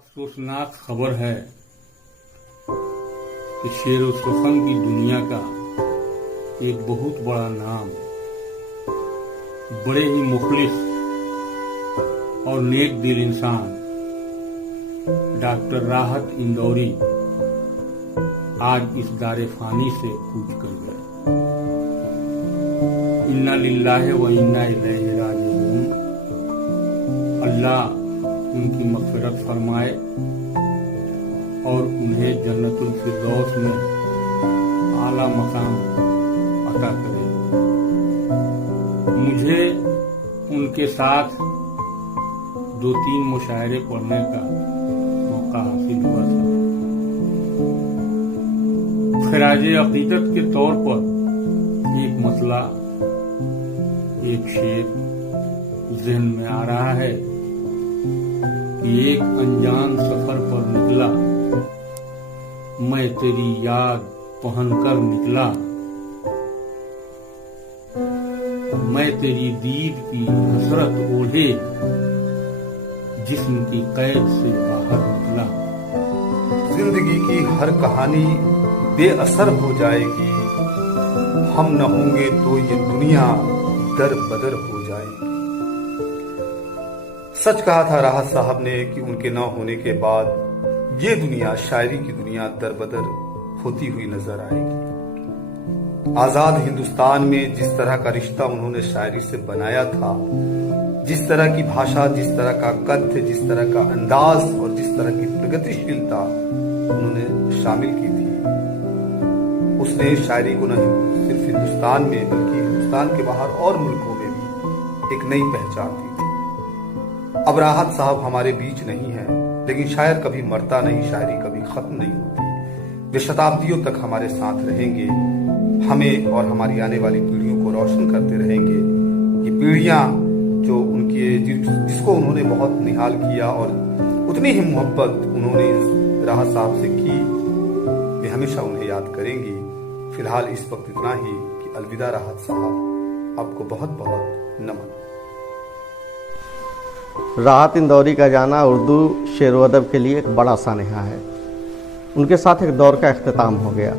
अफसोसनाक खबर है कि शेर व सुखन की दुनिया का एक बहुत बड़ा नाम, बड़े ही मुखलिस और नेक दिल इंसान डॉक्टर राहत इंदौरी आज इस दारे फानी से कूच कर गए। इन्ना लिल्लाहि व इन्ना इलैहि राजिऊन। अल्लाह उनकी मग़फ़िरत फरमाए और उन्हें जन्नतुल फिरदौस में आला मकाम अता करे। मुझे उनके साथ 2-3 मुशायरे पढ़ने का मौका हासिल हुआ था। खिराजे अकीदत के तौर पर एक मसला, एक शेर ज़हन में आ रहा है कि एक अनजान सफर पर निकला, मैं तेरी याद पहन कर निकला, मैं तेरी दीद की हसरत ओढ़े जिस्म की कैद से बाहर निकला। जिंदगी की हर कहानी बेअसर हो जाएगी, हम न होंगे तो ये दुनिया दर बदर हो जाएगी। सच कहा था राहत साहब ने कि उनके न होने के बाद ये दुनिया, शायरी की दुनिया दर बदर होती हुई नजर आएगी। आजाद हिंदुस्तान में जिस तरह का रिश्ता उन्होंने शायरी से बनाया था, जिस तरह की भाषा, जिस तरह का कथ्य, जिस तरह का अंदाज और जिस तरह की प्रगतिशीलता उन्होंने शामिल की थी, उसने शायरी को न सिर्फ हिंदुस्तान में बल्कि हिंदुस्तान के बाहर और मुल्कों में भी एक नई पहचान दी थी। अब राहत साहब हमारे बीच नहीं है, लेकिन शायर कभी मरता नहीं, शायरी कभी खत्म नहीं होती। वे शताब्दियों तक हमारे साथ रहेंगे, हमें और हमारी आने वाली पीढ़ियों को रोशन करते रहेंगे। ये पीढ़ियां जो उनके जिसको उन्होंने बहुत निहाल किया और उतनी ही मोहब्बत उन्होंने राहत साहब से की, वे हमेशा उन्हें याद करेंगी। फिलहाल इस वक्त इतना ही कि अलविदा राहत साहब, आपको बहुत बहुत नमन। राहत इंदौरी का जाना उर्दू शेर व अदब के लिए एक बड़ा सानहा है। उनके साथ एक दौर का अख्तिताम हो गया।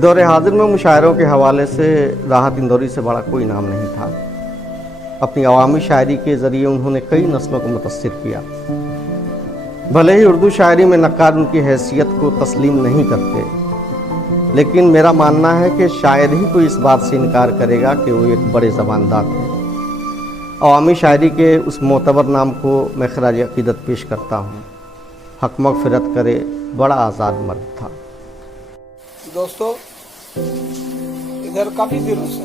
दौर हाजिर में मुशायरों के हवाले से राहत इंदौरी से बड़ा कोई नाम नहीं था। अपनी अवामी शायरी के ज़रिए उन्होंने कई नस्लों को मुतस्सिर किया। भले ही उर्दू शायरी में नक्कार उनकी हैसियत को तस्लीम नहीं करते, लेकिन मेरा मानना है कि शायद ही कोई इस बात से इनकार करेगा कि वो एक बड़े ज़बानदार थे। अवामी शायरी के उस मोतबर नाम को मैं खराज अकीदत पेश करता हूँ। हक मग़फ़िरत करे, बड़ा आज़ाद मर्द था। दोस्तों, इधर काफ़ी दिनों से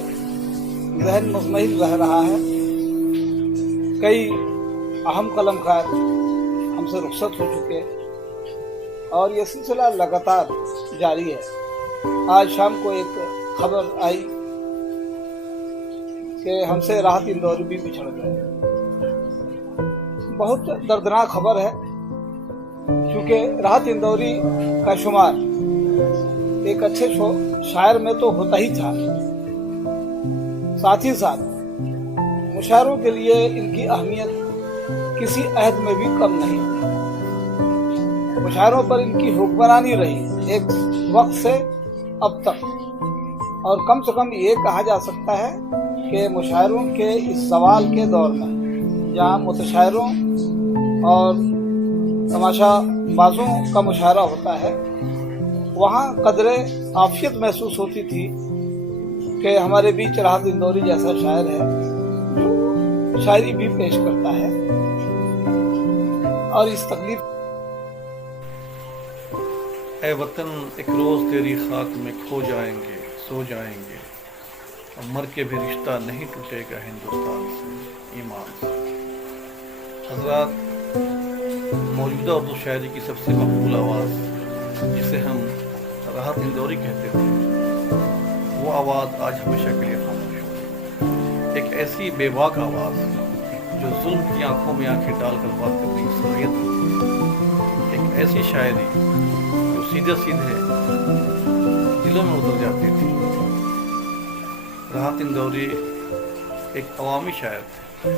ज़हन मुतमईन रह रहा है। कई अहम कलमकार हमसे रुखसत हो चुके और ये सिलसिला लगातार जारी है। आज शाम को एक खबर आई कि हमसे राहत इंदौरी भी बिछड़ गए। बहुत दर्दनाक खबर है, क्योंकि राहत इंदौरी का शुमार एक अच्छे शायर में तो होता ही था, साथ ही साथ मुशायरों के लिए इनकी अहमियत किसी अहद में भी कम नहीं। मुशायरों पर इनकी हुक्मरानी रही एक वक्त से अब तक, और कम से कम ये कहा जा सकता है कि मुशायरों के इस सवाल के दौर में, जहाँ मुतशायरों और तमाशाबाजों का मुशायरा होता है, वहाँ कदरे आफियत महसूस होती थी कि हमारे बीच राहत इंदौरी जैसा शायर है जो शायरी भी पेश करता है। और इस तकलीफ ऐ वतन एक रोज़ तेरी खाक में खो जाएंगे, सो जाएंगे, और मर के भी रिश्ता नहीं टूटेगा हिंदुस्तान से, ईमान से। हज़रात, मौजूदा उर्दू शायरी की सबसे मकबूल आवाज़, जिसे हम राहत इंदौरी कहते थे, वो आवाज़ आज हमेशा के लिए खामोश हो। एक ऐसी बेबाक आवाज़ जो जुल्म की आंखों में आंखें डालकर बात करने की सलाहियत रखती, एक ऐसी शायरी जो सीधे सीधे दिलों में उतर जाती थी। राहत इंदौरी एक अवामी शायर थे।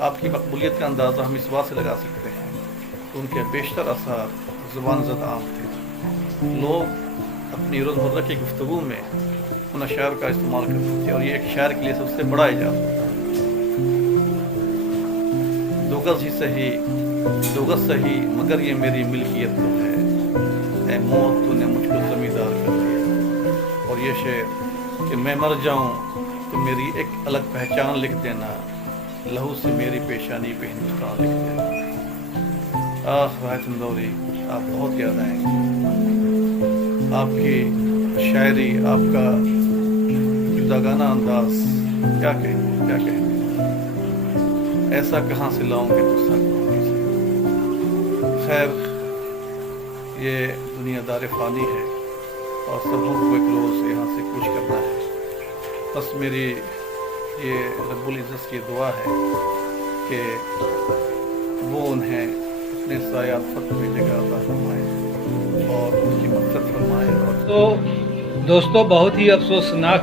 आपकी मकबूलियत का अंदाज़ा हम इस बात से लगा सकते हैं तो उनके बेशतर असर ज़ुबान ज़द आम थे। लोग अपनी रोज़मर्रा की गुफ्तगू में उन अशार का इस्तेमाल करते थे और ये एक शायर के लिए सबसे बड़ा एजाज़ था। दो गज़ ही सही, दो गज़ सही, मगर ये मेरी मिल्कियत तो है, ऐ मौत तूने मुझको ज़मींदार कर दिया। और ये शेर कि मैं मर जाऊं तो मेरी एक अलग पहचान लिख देना, लहू से मेरी पेशानी पे हिंदुस्तान लिख देना। राहत इंदौरी, आप बहुत याद आएंगे। आपकी शायरी, आपका जुदागाना अंदाज, क्या कहेंगे, क्या कहेंगे। ऐसा कहाँ से लाऊंगे दूसरा कौन से। खैर, ये दुनियादार फ़ानी है और सब लोगों को एक रोज़ यहाँ से कुछ करना है। बस मेरी ये रब्बुल इज़्ज़त की दुआ है कि वो उन्हें अपने सायात फत में जगह अता फरमाए और उनकी मक़फ़िरत फरमाए। और तो दोस्तों, बहुत ही अफसोसनाक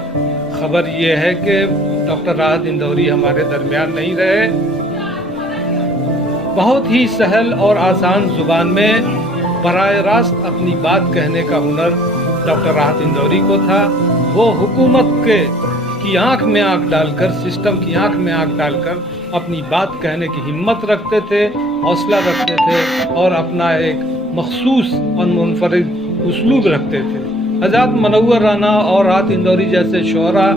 खबर ये है कि डॉक्टर राहत इंदौरी हमारे दरमियान नहीं रहे। बहुत ही सहल और आसान ज़ुबान में बराह रास्त अपनी बात कहने का हुनर डॉक्टर राहत इंदौरी को था। वो हुकूमत की आंख में आंख डालकर, सिस्टम की आंख में आंख डालकर अपनी बात कहने की हिम्मत रखते थे, हौसला रखते थे और अपना एक मखसूस और मुनफरिद उसलूब रखते थे। हज़रत मनव्वर राना और राहत इंदौरी जैसे शोहरा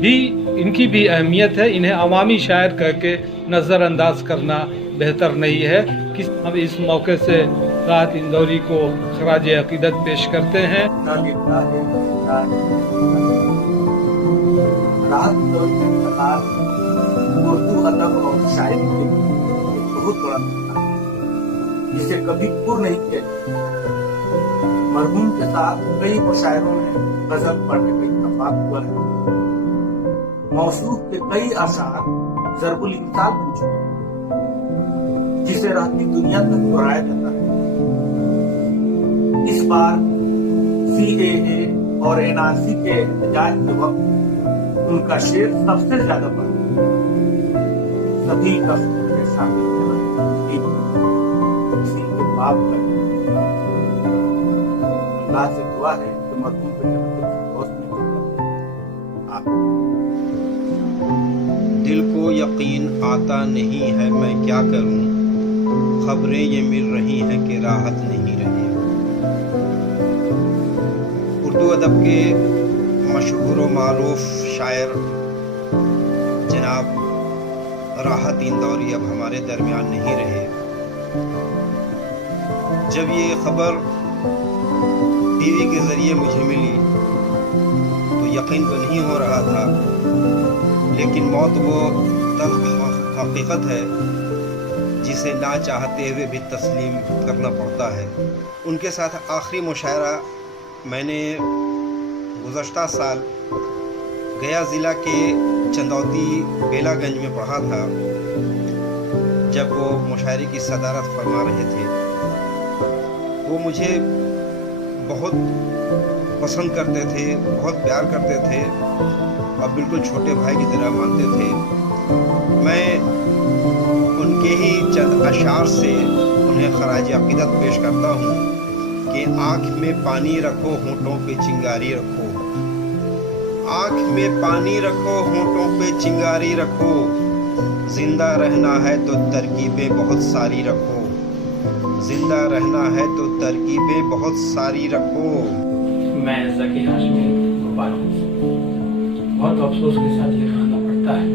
भी, इनकी भी अहमियत है। इन्हें अवामी शायर कह के नज़रअंदाज करना बेहतर नहीं है। हम इस मौके से राहत इंदौरी को खराज अकीदत पेश करते हैं। राहत इंदौरी के इंतकाल उर्दू अदब और शायरी के एक बहुत बड़ा नुकसान है, जिसे कभी पूर्ण नहीं किया। मरहूम के साथ कई मुशायरों में गजल पढ़ने का इत्तफाक हुआ है। मौसूफ के कई अशार ज़रबुल इम्साल बन चुके हैं, जिसे रहती दुनिया तक दोहराया जाता है। इस बार CAA और NRC के एहतजाज के वक्त उनका शेर सबसे ज्यादा पढ़ा। सभी का के सामने किसी के बाप का अल्लाह से दुआ है कि मरहूम के दिल को यकीन आता नहीं है, मैं क्या करूं, खबरें ये मिल रही हैं कि राहत नहीं रही। उर्दू अदब के मशहूर व मारूफ शायर जनाब राहत इंदौरी अब हमारे दरमियान नहीं रहे। जब ये खबर टीवी के ज़रिए मुझे मिली तो यकीन तो नहीं हो रहा था, लेकिन मौत वो हकीकत है जिसे ना चाहते हुए भी तस्लीम करना पड़ता है। उनके साथ आखिरी मुशायरा मैंने गुज़श्ता साल गया ज़िला के चंदौती बेलागंज में पढ़ा था, जब वो मुशायरे की सदारत फरमा रहे थे। वो मुझे बहुत पसंद करते थे, बहुत प्यार करते थे और बिल्कुल छोटे भाई की तरह मानते थे। मैं उनके ही चंद अशार से उन्हें खराज अकीदत पेश करता हूँ कि आँख में पानी रखो, होंठों पे चिंगारी रखो। आँख में पानी रखो, होंठों पे चिंगारी रखो। जिंदा रहना है तो तरकीबें बहुत सारी रखो। जिंदा रहना है तो तरकीबें बहुत सारी रखो। मैं ज़की हाशमी भोपाल बहुत अफसोस के साथ ये कहना पड़ता है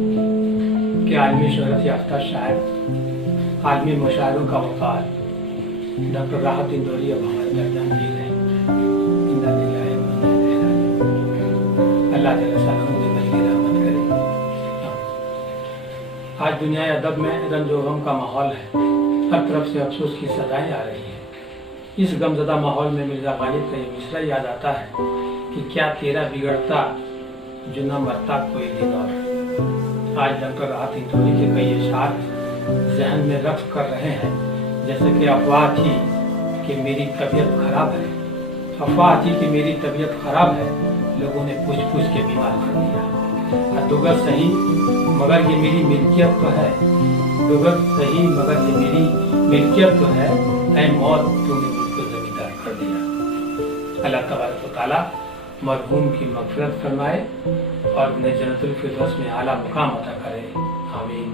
कि आलमी शोहरत याफ्ता शायर, आलमी मुशायरों का वक़ार डॉक्टर राहत इंदौरी अब हमारे दरमियान नहीं रहे। अल्लाह रहमत करे। आज दुनिया अदब में रंजो गम का माहौल है, हर तरफ से अफसोस की सदाएं आ रही हैं। इस गमज़दा माहौल में मिर्ज़ा गालिब का ये मिसरा याद आता है कि क्या तेरा बिगड़ता जो न मरता कोई दिन और। आज डॉक्टर राहत इंदौरी के कई अशार जहन में रक्स कर रहे हैं, जैसे कि अफवाह थी कि मेरी तबीयत खराब है, अफवाह थी कि मेरी तबीयत खराब है, लोगों ने पूछ पूछ के बीमार कर दिया। दुगज सही मगर ये मेरी मिल्कियत तो है, दुगज सही मगर ये मेरी मिल्कियत तो है, ऐ मौत तूने मुझको जमींदार कर दिया। अल्लाह तबारक व तआला मरहूम की मग़फ़िरत फरमाए और उन्हें जन्नतुल फिरदौस में आला मुकाम अता करे। आमीन।